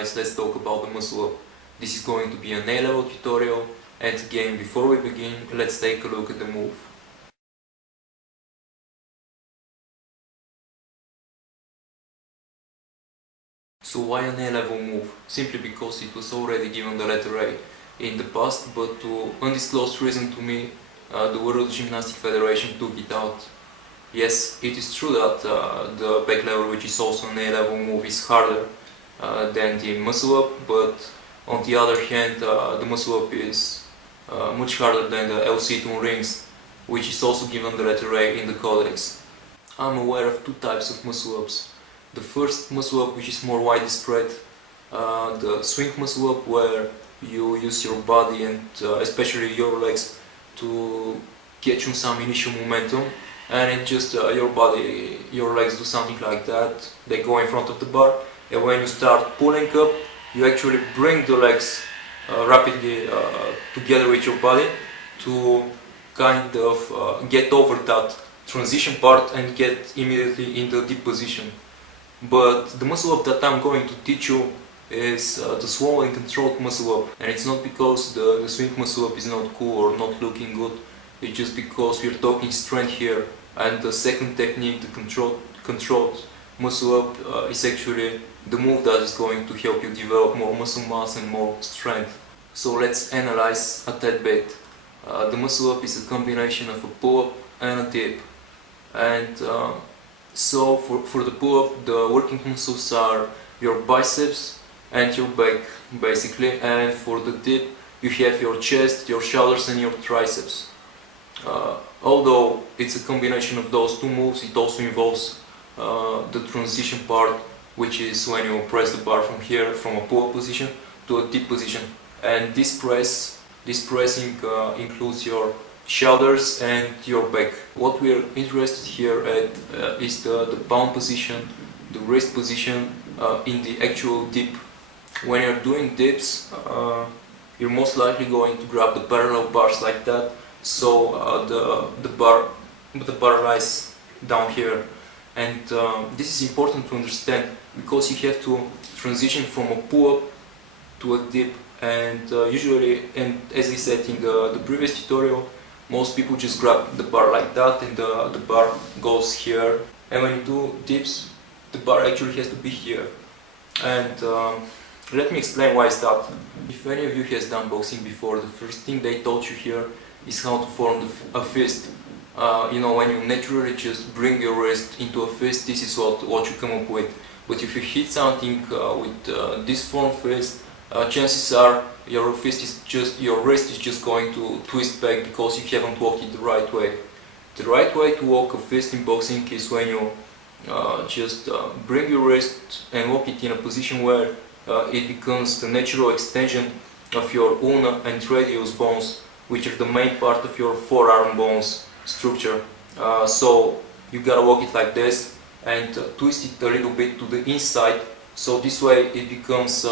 guys, let's talk about the muscle up. This is going to be an A-level tutorial, and again, before we begin, let's take a look at the move. So why an A-level move? Simply because it was already given the letter A in the past, but to undisclosed reason to me, the World Gymnastic Federation took it out. Yes, it is true that the back lever, which is also an A-level move, is harder than the muscle up, but on the other hand, the muscle up is much harder than the LC2 rings, which is also given the letter A in the codex. I'm aware of two types of muscle ups. The first muscle up, which is more widespread, the swing muscle up, where you use your body and especially your legs to catch on some initial momentum, and it just your legs do something like that. They go in front of the bar, and when you start pulling up, you actually bring the legs rapidly together with your body to kind of get over that transition part and get immediately into deep position. But the muscle up that I'm going to teach you is the slow and controlled muscle up, and it's not because the swing muscle up is not cool or not looking good. It's just because we're talking strength here, and the second technique, the controlled muscle up, is actually the move that is going to help you develop more muscle mass and more strength. So let's analyze a tad bit. The muscle up is a combination of a pull-up and a dip, and so for the pull-up, the working muscles are your biceps and your back, basically, and for the dip you have your chest, your shoulders and your triceps. Although it's a combination of those two moves, it also involves the transition part, which is when you press the bar from here, from a pull-up position to a dip position. And this pressing includes your shoulders and your back. What we are interested here at is the palm position, the wrist position in the actual dip. When you're doing dips, you're most likely going to grab the parallel bars like that, so the bar lies down here. And this is important to understand because you have to transition from a pull-up to a dip, and usually, and as I said in the previous tutorial, most people just grab the bar like that and the bar goes here, and when you do dips, the bar actually has to be here. And let me explain why is that. If any of you has done boxing before, the first thing they taught you here is how to form a fist. You know, when you naturally just bring your wrist into a fist, this is what you come up with. But if you hit something with this form fist, chances are your wrist is just going to twist back because you haven't walked it the right way. The right way to walk a fist in boxing is when you just bring your wrist and walk it in a position where it becomes the natural extension of your ulna and radius bones, which are the main part of your forearm bones structure. So you gotta walk it like this and twist it a little bit to the inside, so this way it becomes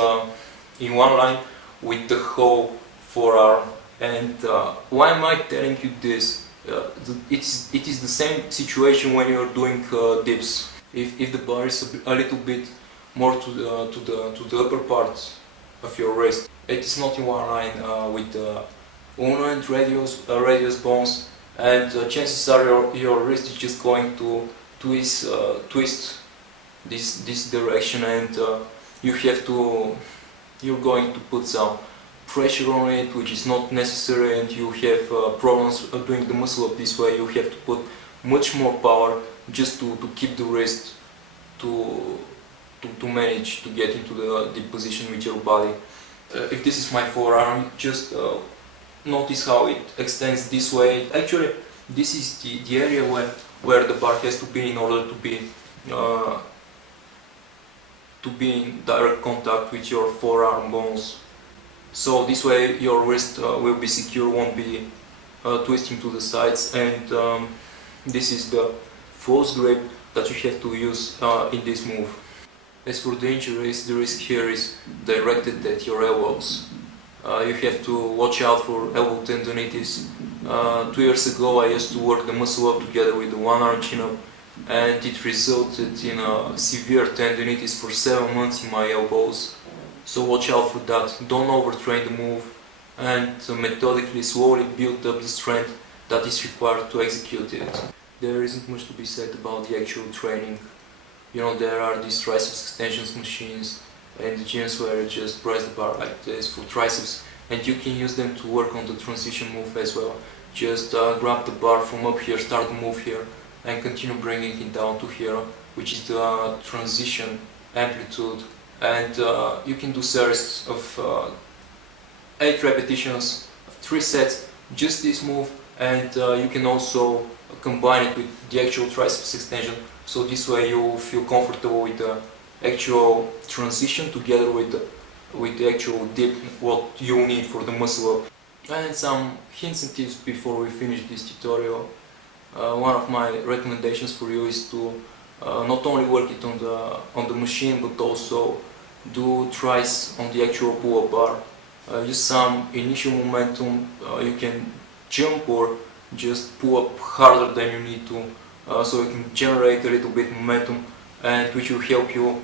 in one line with the whole forearm. And why am I telling you this? It is the same situation when you're doing dips. If the bar is a little bit more to the upper part of your wrist, it is not in one line with the ulna and radius bones, and chances are your wrist is just going to twist this direction, and you're going to put some pressure on it, which is not necessary, and you have problems doing the muscle up this way. You have to put much more power just to keep the wrist to manage to get into the deep position with your body. If this is my forearm, just notice how it extends this way. Actually, this is the area where the bar has to be in order to be in direct contact with your forearm bones. So this way your wrist will be secure, won't be twisting to the sides, and this is the false grip that you have to use in this move. As for the injuries, the risk here is directed at your elbows. You have to watch out for elbow tendonitis. 2 years ago I used to work the muscle up together with the one arm chin up, and it resulted in a severe tendonitis for 7 months in my elbows. So watch out for that, don't overtrain the move, and methodically, slowly build up the strength that is required to execute it. There isn't much to be said about the actual training. You know, there are these triceps extensions machines and the gyms where you just press the bar like this for triceps, and you can use them to work on the transition move as well. Just grab the bar from up here, start the move here, and continue bringing it down to here, which is the transition amplitude. And you can do series of 8 repetitions, 3 sets, just this move, and you can also combine it with the actual triceps extension, so this way you feel comfortable with the actual transition together with the actual dip, what you need for the muscle up. And some hints and tips before we finish this tutorial. One of my recommendations for you is to not only work it on the machine, but also do tries on the actual pull-up bar. Use some initial momentum, you can jump or just pull up harder than you need to, so you can generate a little bit momentum, and which will help you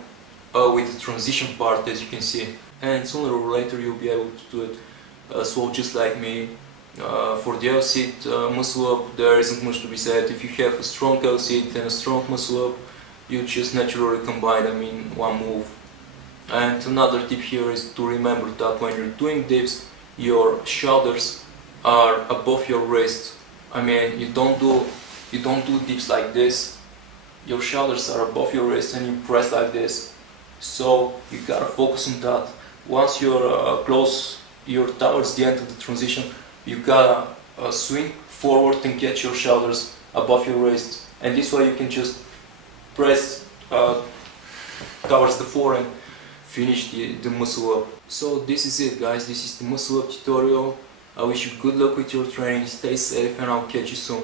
with the transition part, as you can see. And sooner or later you'll be able to do it. So just like me, for the L-sit muscle up, there isn't much to be said. If you have a strong L-sit and a strong muscle up, you just naturally combine them in one move. And another tip here is to remember that when you're doing dips, your shoulders are above your wrist. I mean, you don't do dips like this. Your shoulders are above your wrist and you press like this. So you gotta focus on that. Once you're you're towards the end of the transition, you gotta swing forward and catch your shoulders above your wrist, and this way you can just press towards the floor and finish the muscle up. So this is it, guys. This is the muscle up tutorial. I wish you good luck with your training, stay safe, and I'll catch you soon.